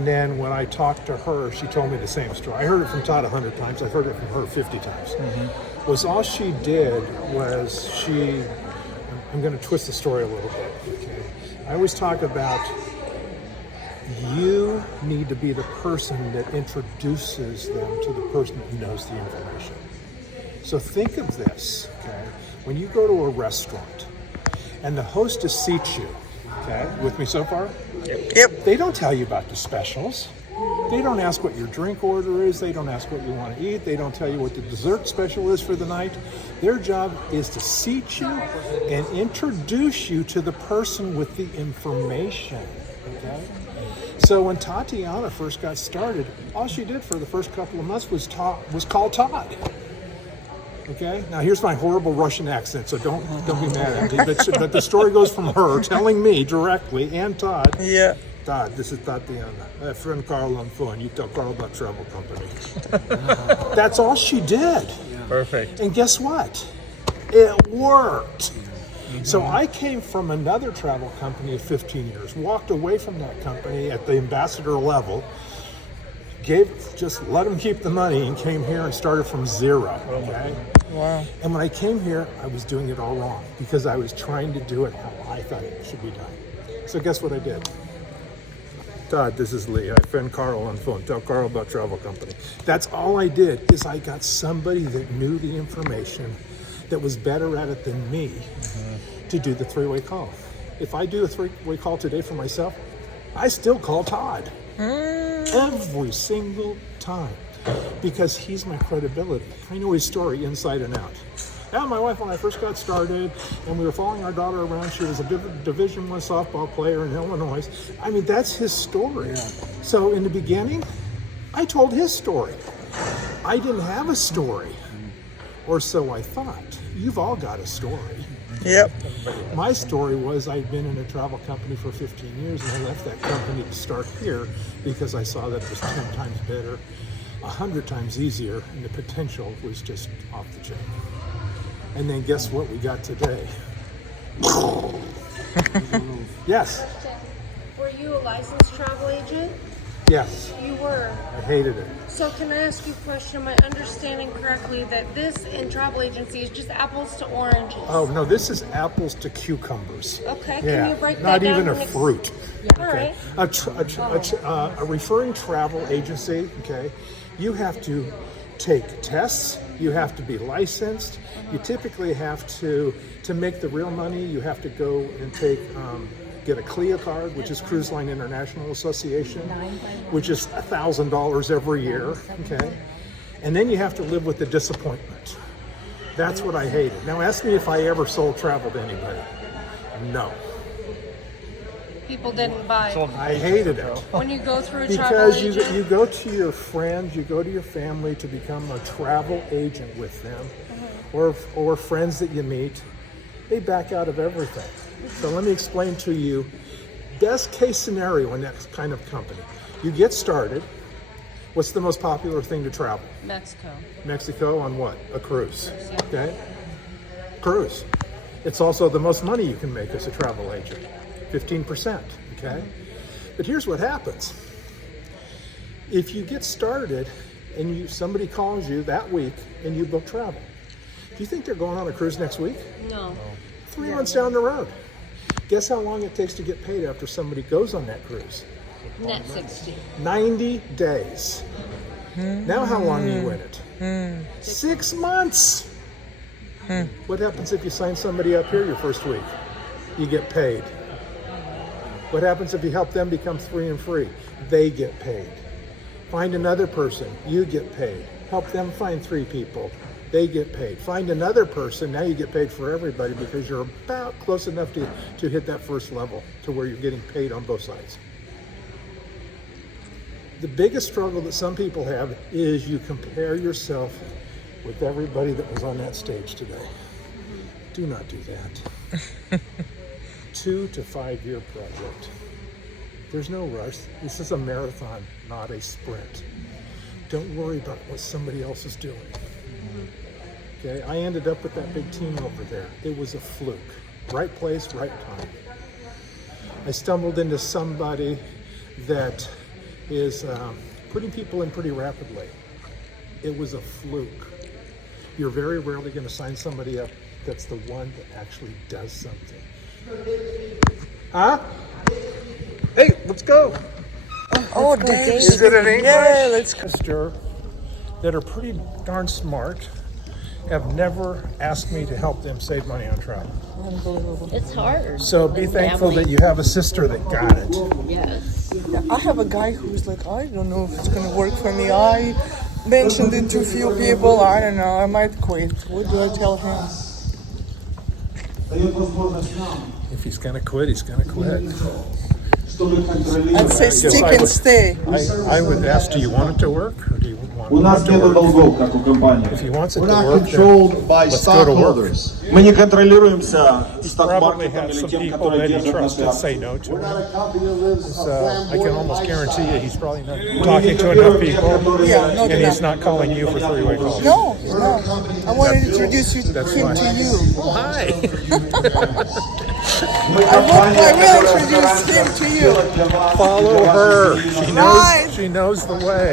And then when I talked to her, she told me the same story. I heard it from Todd 100 times. I've heard it from her 50 times. Was all she did was I'm going to twist the story a little bit. Okay? I always talk about you need to be the person that introduces them to the person who knows the information. So think of this, okay? When you go to a restaurant and the hostess seats you, okay, with me so far? Yep. They don't tell you about the specials. They don't ask what your drink order is. They don't ask what you want to eat. They don't tell you what the dessert special is for the night. Their job is to seat you and introduce you to the person with the information, okay? So when Tatiana first got started, all she did for the first couple of months was call Todd. Okay. Now here's my horrible Russian accent, so don't be mad at me. But the story goes from her telling me directly and Todd. Yeah. Todd, this is Tatiana. My friend Carl on phone. You tell Carl about travel company. That's all she did. Perfect. And guess what? It worked. So I came from another travel company of 15 years, walked away from that company at the ambassador level, just let them keep the money, and came here and started from zero, okay? Wow. And when I came here, I was doing it all wrong because I was trying to do it how I thought it should be done. So guess what I did? Todd, this is Lee. I friend Carl on phone. Tell Carl about travel company. That's all I did is I got somebody that knew the information that was better at it than me to do the three-way call. If I do a three-way call today for myself, I still call Todd every single time because he's my credibility. I know his story inside and out. Now, my wife, when I first got started and we were following our daughter around, she was a Division I softball player in Illinois. I mean, that's his story. Yeah. So in the beginning, I told his story. I didn't have a story, or so I thought. You've all got a story. Yep. My story was I'd been in a travel company for 15 years and I left that company to start here because I saw that it was 10 times better, 100 times easier, and the potential was just off the chain. And then guess what we got today? Yes. Were you a licensed travel agent? Yes. You were. I hated it. So can I ask you a question? Am I understanding correctly that this in travel agency is just apples to oranges? Oh, no, this is apples to cucumbers. Okay, Yeah. can you break Not that down? even a fruit. All right. A referring travel agency, okay, you have to take tests, you have to be licensed, you typically have to make the real money, you have to go and get a CLIA card, which is Cruise Line International Association, which is $1,000 every year, okay? And then you have to live with the disappointment. That's what I hated. Now ask me if I ever sold travel to anybody. No. People didn't buy. I hated it. When you go through a travel Because agent? you go to your friends, you go to your family to become a travel agent with them, or friends that you meet, they back out of everything. So let me explain to you, best case scenario in that kind of company. You get started, what's the most popular thing to travel? Mexico. Mexico on what? A cruise, okay? Cruise. It's also the most money you can make as a travel agent, 15%, okay? But here's what happens. If you get started and somebody calls you that week and you book travel, do you think they're going on a cruise next week? No. 3 months down the road. Guess how long it takes to get paid after somebody goes on that cruise? Net 60. 90 days. Now how long are you in it? 6 months. What happens if you sign somebody up here your first week? You get paid. What happens if you help them become free? They get paid. Find another person, you get paid. Help them find 3 people, they get paid. Find another person, now you get paid for everybody because you're about close enough to hit that first level to where you're getting paid on both sides. The biggest struggle that some people have is you compare yourself with everybody that was on that stage today. Do not do that. 2 to 5 year project. There's no rush. This is a marathon, not a sprint. Don't worry about what somebody else is doing. Okay, I ended up with that big team over there. It was a fluke. Right place, right time. I stumbled into somebody that is putting people in pretty rapidly. It was a fluke. You're very rarely going to sign somebody up that's the one that actually does something. Huh? Hey, let's go. Oh, dang. Is it an English? Yeah, let's go. Sister that are pretty darn smart have never asked me to help them save money on travel. Unbelievable. It's hard. So be thankful that you have a sister that got it. Yes. I have a guy who's like, I don't know if it's gonna work for me. I mentioned it to a few people. I don't know. I might quit. What do I tell him? If he's gonna quit, he's gonna quit. I'd say guess stick I and would- stay. I would ask, do you want it to work, or do you want У нас it to нет work? долгов, как у компании. If he wants it We're to not work, then controlled by let's go to work. stockholders. Мы не контролируемся Probably сток-маркетом had или some тем, people которые that he держат trusts наши that акции. say no to We're not him. a company that lives a I can almost flamboyant guarantee you lifestyle. he's probably not Мы talking не to enough контролируем тех, people, которые Yeah, not and he's enough. not calling you for three-way calls. No, he's not. I wanted to introduce That's him why. to you. Oh, hi. Мы I will компания, introduce him to you. которая Follow her. Right. She knows the way.